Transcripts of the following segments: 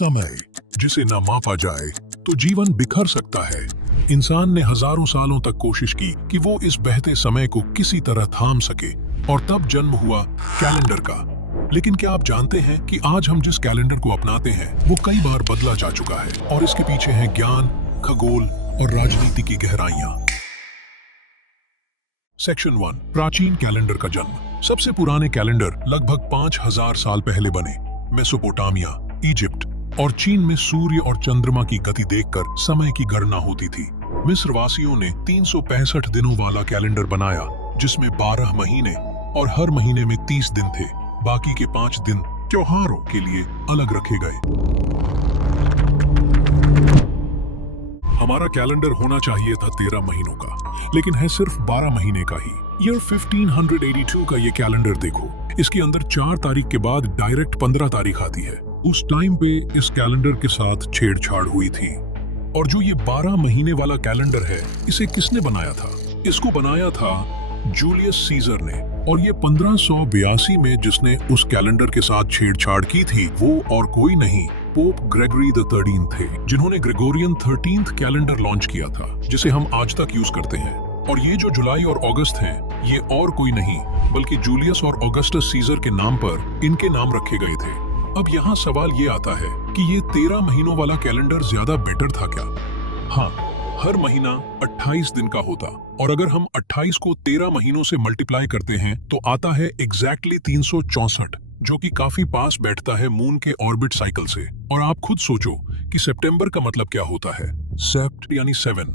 समय जिसे न मापा जाए तो जीवन बिखर सकता है। इंसान ने हजारों सालों तक कोशिश की कि वो इस बहते समय को किसी तरह थाम सके, और तब जन्म हुआ कैलेंडर का। लेकिन क्या आप जानते हैं कि आज हम जिस कैलेंडर को अपनाते हैं वो कई बार बदला जा चुका है, और इसके पीछे है ज्ञान, खगोल और राजनीति की गहराइयां। सेक्शन 1, प्राचीन कैलेंडर का जन्म। सबसे पुराने कैलेंडर लगभग 5000 साल पहले बने। मेसोपोटामिया, इजिप्ट और चीन में सूर्य और चंद्रमा की गति देखकर समय की गणना होती थी। मिस्र वासियों ने 365 दिनों वाला कैलेंडर बनाया, जिसमें 12 महीने और हर महीने में 30 दिन थे। बाकी के 5 दिन त्योहारों के लिए अलग रखे गए। हमारा कैलेंडर होना चाहिए था 13 महीनों का, लेकिन है सिर्फ 12 महीने का ही। ईयर 1582 का ये कैलेंडर देखो, इसके अंदर 4 तारीख के बाद डायरेक्ट 15 तारीख आती है। उस टाइम पे इस कैलेंडर के साथ छेड़छाड़ हुई थी। और जो ये 12 महीने वाला कैलेंडर है, इसे किसने बनाया था? इसको बनाया था जूलियस सीजर ने। और ये 1582 में जिसने उस कैलेंडर के साथ छेड़छाड़ की थी, वो और कोई नहीं, पोप ग्रेगरी द 13 थे, जिन्होंने ग्रेगोरियन 13th कैलेंडर लॉन्च किया था, जिसे हम आज तक यूज करते हैं। और ये जो जुलाई और अगस्त हैं, ये और कोई नहीं बल्कि जूलियस और ऑगस्टस सीजर के नाम पर इनके नाम रखे गए थे। अब यहाँ सवाल ये आता है कि ये 13 महीनों वाला कैलेंडर ज्यादा बेटर था क्या? हाँ, हर महीना 28 दिन का होता, और अगर हम 28 को 13 महीनों से मल्टीप्लाई करते हैं तो आता है एग्जैक्टली 364, जो कि काफी पास बैठता है मून के ऑर्बिट साइकिल से। और आप खुद सोचो कि सितंबर का मतलब क्या होता है? सेप्ट यानी 7,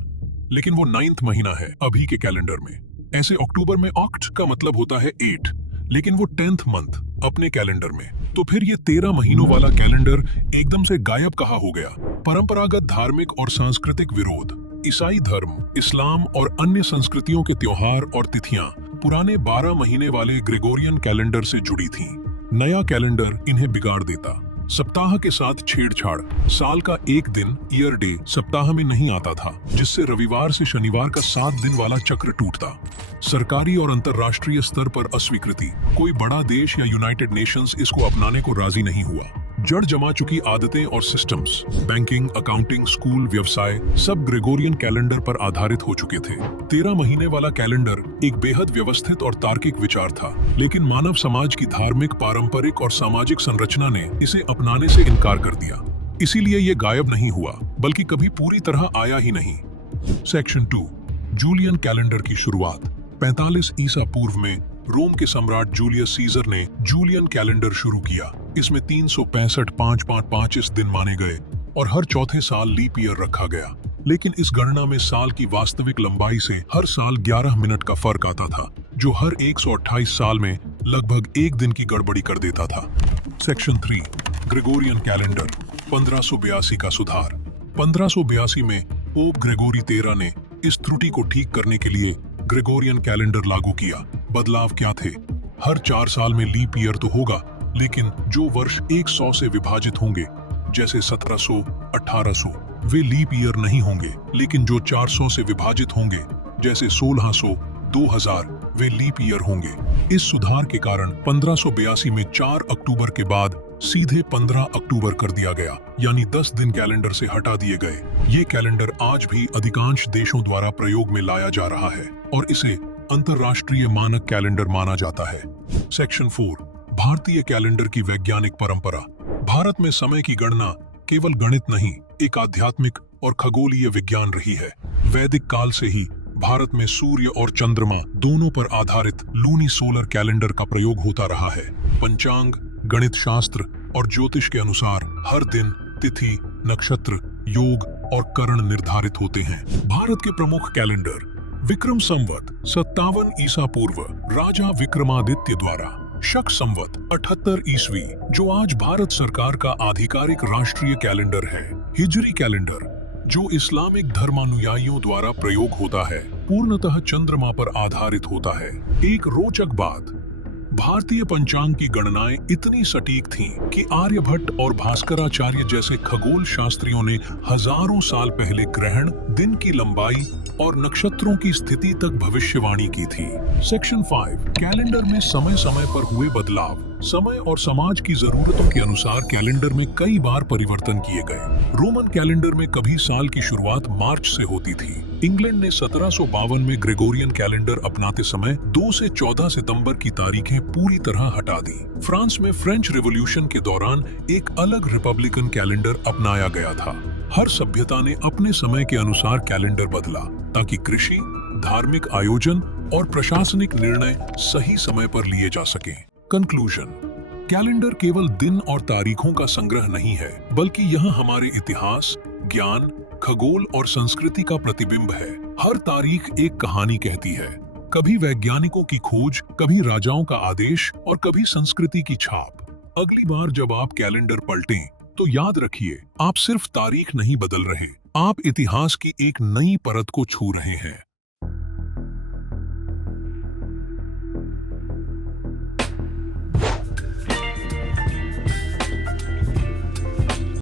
लेकिन वो 9th महीना है अभी के कैलेंडर में। ऐसे अक्टूबर में ऑक्ट का मतलब होता है 8, लेकिन वो 10th मंथ अपने कैलेंडर में। तो फिर ये 13 महीनों वाला कैलेंडर एकदम से गायब कहाँ हो गया? परंपरागत धार्मिक और सांस्कृतिक विरोध, ईसाई धर्म, इस्लाम और अन्य संस्कृतियों के त्योहार और तिथियां पुराने 12 महीने वाले ग्रेगोरियन कैलेंडर से जुड़ी थीं। नया कैलेंडर इन्हें बिगाड़ देता। सप्ताह के साथ छेड़छाड़, साल का एक दिन ईयर डे सप्ताह में नहीं आता था, जिससे रविवार से शनिवार का 7 दिन वाला चक्र टूटता। सरकारी और अंतर्राष्ट्रीय स्तर पर अस्वीकृति, कोई बड़ा देश या यूनाइटेड नेशंस इसको अपनाने को राजी नहीं हुआ। जड़ जमा चुकी आदतें और सिस्टम्स, बैंकिंग, अकाउंटिंग, स्कूल, व्यवसाय, सब ग्रेगोरियन कैलेंडर पर आधारित हो चुके थे। 13 महीने वाला कैलेंडर एक बेहद व्यवस्थित और तार्किक विचार था, लेकिन मानव समाज की धार्मिक, पारंपरिक और सामाजिक संरचना ने इसे अपनाने से इनकार कर दिया। इसीलिए ये गायब नहीं हुआ, बल्कि कभी पूरी तरह आया ही नहीं। सेक्शन 2, जूलियन कैलेंडर की शुरुआत। 45 ईसा पूर्व में रोम के सम्राट जूलियस सीजर ने जूलियन कैलेंडर शुरू किया। इसमें 365 दिन माने गए और हर चौथे साल लीप ईयर रखा गया। लेकिन इस गणना में साल की वास्तविक लंबाई से हर साल 11 मिनट का फर्क आता था, जो हर 128 साल में लगभग 1 दिन की गड़बड़ी कर देता था। Section 3, Gregorian calendar. 1582 का सुधार। 1582 में पोप ग्रेगोरी 13 ने इस त्रुटि को ठीक करने के लिए ग्रेगोरियन कैलेंडर लागू किया। बदलाव क्या थे? हर 4 साल में लीप ईयर तो होगा, लेकिन जो वर्ष 100 से विभाजित होंगे, जैसे 1700, 1800, वे लीप ईयर नहीं होंगे। लेकिन जो 400 से विभाजित होंगे, जैसे 1600, 2000, वे लीप ईयर होंगे। इस सुधार के कारण 1582 में 4 अक्टूबर के बाद सीधे 15 अक्टूबर कर दिया गया, यानी 10 दिन कैलेंडर से हटा दिए गए। ये कैलेंडर आज भी अधिकांश देशों द्वारा प्रयोग में लाया जा रहा है और इसे अंतर्राष्ट्रीय मानक कैलेंडर माना जाता है। सेक्शन 4, भारतीय कैलेंडर की वैज्ञानिक परंपरा। भारत में समय की गणना केवल गणित नहीं, एक आध्यात्मिक और खगोलीय विज्ञान रही है। वैदिक काल से ही भारत में सूर्य और चंद्रमा दोनों पर आधारित लूनी सोलर कैलेंडर का प्रयोग होता रहा है। पंचांग, गणित शास्त्र और ज्योतिष के अनुसार हर दिन, तिथि, नक्षत्र, योग और करण निर्धारित होते हैं। भारत के प्रमुख कैलेंडर। विक्रम संवत 57 ईसा पूर्व राजा विक्रमादित्य द्वारा। शक संवत 78 ईस्वी, जो आज भारत सरकार का आधिकारिक राष्ट्रीय कैलेंडर है। हिजरी कैलेंडर, जो इस्लामिक धर्मानुयायियों द्वारा प्रयोग होता है, पूर्णतः चंद्रमा पर आधारित होता है। एक रोचक बात, भारतीय पंचांग की गणनाएं इतनी सटीक थीं कि आर्यभट्ट और भास्कराचार्य जैसे खगोल शास्त्रियों ने हजारों साल पहले ग्रहण, दिन की लंबाई और नक्षत्रों की स्थिति तक भविष्यवाणी की थी। सेक्शन 5, कैलेंडर में समय समय पर हुए बदलाव। समय और समाज की जरूरतों के अनुसार कैलेंडर में कई बार परिवर्तन किए गए। रोमन कैलेंडर में कभी साल की शुरुआत मार्च से होती थी। इंग्लैंड ने 1752 में ग्रेगोरियन कैलेंडर अपनाते समय 2 से 14 सितंबर की तारीखें पूरी तरह हटा दी। फ्रांस में फ्रेंच रिवॉल्यूशन के दौरान एक अलग रिपब्लिकन कैलेंडर अपनाया गया था। हर सभ्यता ने अपने समय के अनुसार कैलेंडर बदला ताकि कृषि, धार्मिक आयोजन और प्रशासनिक निर्णय सही समय पर लिए जा सकें। कंक्लूजन: कैलेंडर केवल दिन और तारीखों का संग्रह नहीं है, बल्कि यह हमारे इतिहास, ज्ञान, खगोल और संस्कृति का प्रतिबिंब है। हर तारीख एक कहानी कहती है, कभी वैज्ञानिकों की खोज, कभी राजाओं का आदेश और कभी संस्कृति की छाप। अगली बार जब आप कैलेंडर पलटें, तो याद रखिए, आप सिर्फ तारीख नहीं बदल रहे, आप इतिहास की एक नई परत को छू रहे हैं।